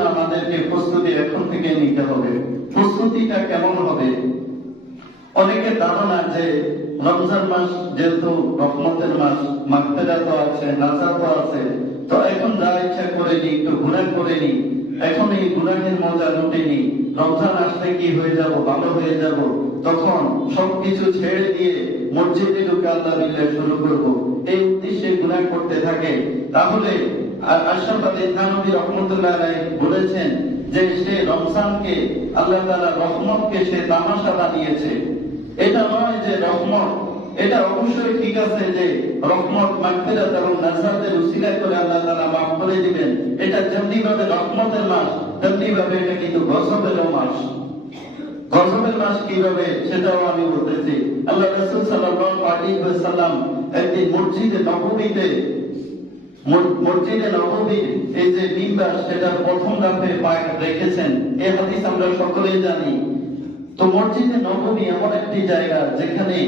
জন্য আমাদেরকে প্রস্তুতি এখন থেকে নিতে হবে। প্রস্তুতিটা কেমন হবে? অনেকের ধারণা যে রমজান মাস যেহেতু রহমতের মাস, মাগফিরাতও আছে, নাজাতও আছে, তো এখন যা ইচ্ছা করে নি, একটু গুনাহ করে নি, এখন এই গুনাহের মজা লুটে নি, রমজান আসলে কি হয়ে যাব, ভালো হয়ে যাব, তখন সবকিছু ছেড়ে দিয়ে মসজিদে ঢুকে আল্লাহ বিল্লাহ শুরু করব, এই উদ্দেশ্যে গুনাহ করতে থাকে। তাহলে আশরাফ আলী থানভী রহমতুল্লাহ আলাইহি বলেছেন যে সে রমজানকে, আল্লাহ তাআলা রহমতকে সে তামাশা বানিয়েছে। এটা নয় যে রহমত, এটা অবশ্যই ঠিক আছে যে রহমত, মাগফিরাত এবং নাজাতের উসিলা করে আল্লাহ তাআলা মাফ করে দিবেন, এটা যেমনি ভাবে রহমতের মাস, তেমনি ভাবে এটা কিন্তু গজবেরও মাস। গজবের মাস কিভাবে সেটাও আমি বলতেছি। আল্লাহ রাসূল সাল্লাল্লাহু আলাইহি ওয়াসাল্লাম একদিন মসজিদে নববীতে, মসজিদে নববীর এই যে মিম্বার, সেটা প্রথম ধাপে পা রেখেছেন, এই হাদিস আমরা সকলেই জানি। তো মসজিদে নববী এমন একটি জায়গা যেখানে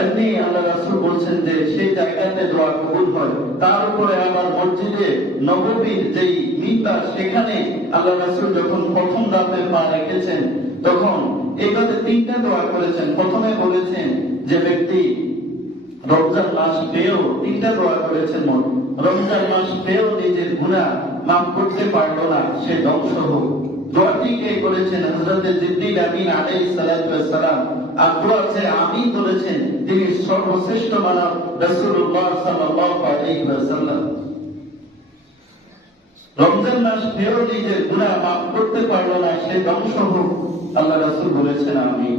এমনি আল্লাহ রাসূল বলছেন যে সেই জায়গাতে দোয়া কবুল হয়। তার উপরে আবার মসজিদে নববীর যেই মিম্বার, সেখানে আল্লাহ রাসূল যখন প্রথম ধাপে পা রেখেছেন, তখন এইভাবে তিনটা দোয়া করেছেন। প্রথমে বলেছেন যে ব্যক্তি রমজান মাস পেয়েও, তিনটা দোয়া করেছেন, রমজান মাস পেয়েও নিজের গুনাহ মাফ করতে পারলো না, সে ধ্বংস হোক। দোয়াটি কে করেছেন? হযরত জিবরিল আমিন আলাইহিস সালাতু ওয়াস সালাম। আর দোয়াতে আমিন বলেছেন তিনি সর্বশ্রেষ্ঠ মানব রাসূলুল্লাহ সাল্লাল্লাহু আলাইহি ওয়াসাল্লাম। রমজান মাস পেয়েও নিজের গুনাহ মাফ করতে পারলো না, সে ধ্বংস হোক, আল্লাহ রাসূল বলেছেন আমিন।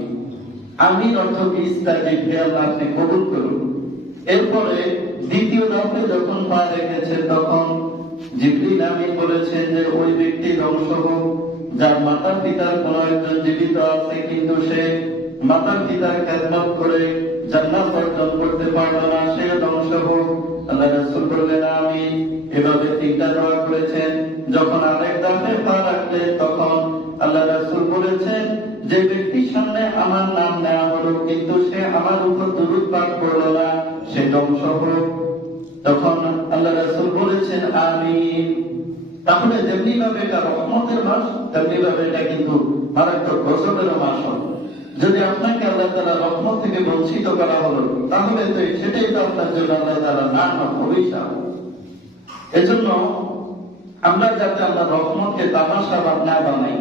আমিন অর্থ কি? ইস্তাজিব, হে আল্লাহ আপনি কবুল করুন। এরপরে দ্বিতীয় ধাপে যখন পা রেখেছেন, তখন জিবরিল আমিন বলেছেন যে ওই ব্যক্তি ধ্বংস হোক যার মাতা পিতার কোন একজন জীবিত আছে, কিন্তু সে মাতা পিতার খেদমত করে জান্নাত অর্জন করতে পারলো না, সে ধ্বংস হোক, আল্লাহ রাসূল বললেন আমিন। এভাবে তিনটা দোয়া করেছেন। যখন আরেক ধাপে পা রাখলেন, তখন আল্লাহ রাসূল বলেছেন যে ব্যক্তির সামনে আমার নাম নেওয়া হলো কিন্তু সে আমার উপর দুরূদ পাঠ করলো না, সে ধ্বংস হোক। তখন আল্লাহ রাসূল বলেছেন আমিন। তাহলে যেমনি ভাবে এটা রহমতের মাস, তেমনি ভাবে এটা কিন্তু মারাত্মক গজবের মাস। যদি আপনাকে আল্লাহ তাআলা রহমত থেকে বঞ্চিত করা হলো, তাহলে তো সেটাই তো আপনার জন্য আল্লাহ তাআলা না অভিশাপ। এজন্য আমরা যাতে আল্লাহ রহমতকে তামাশা না বানাই,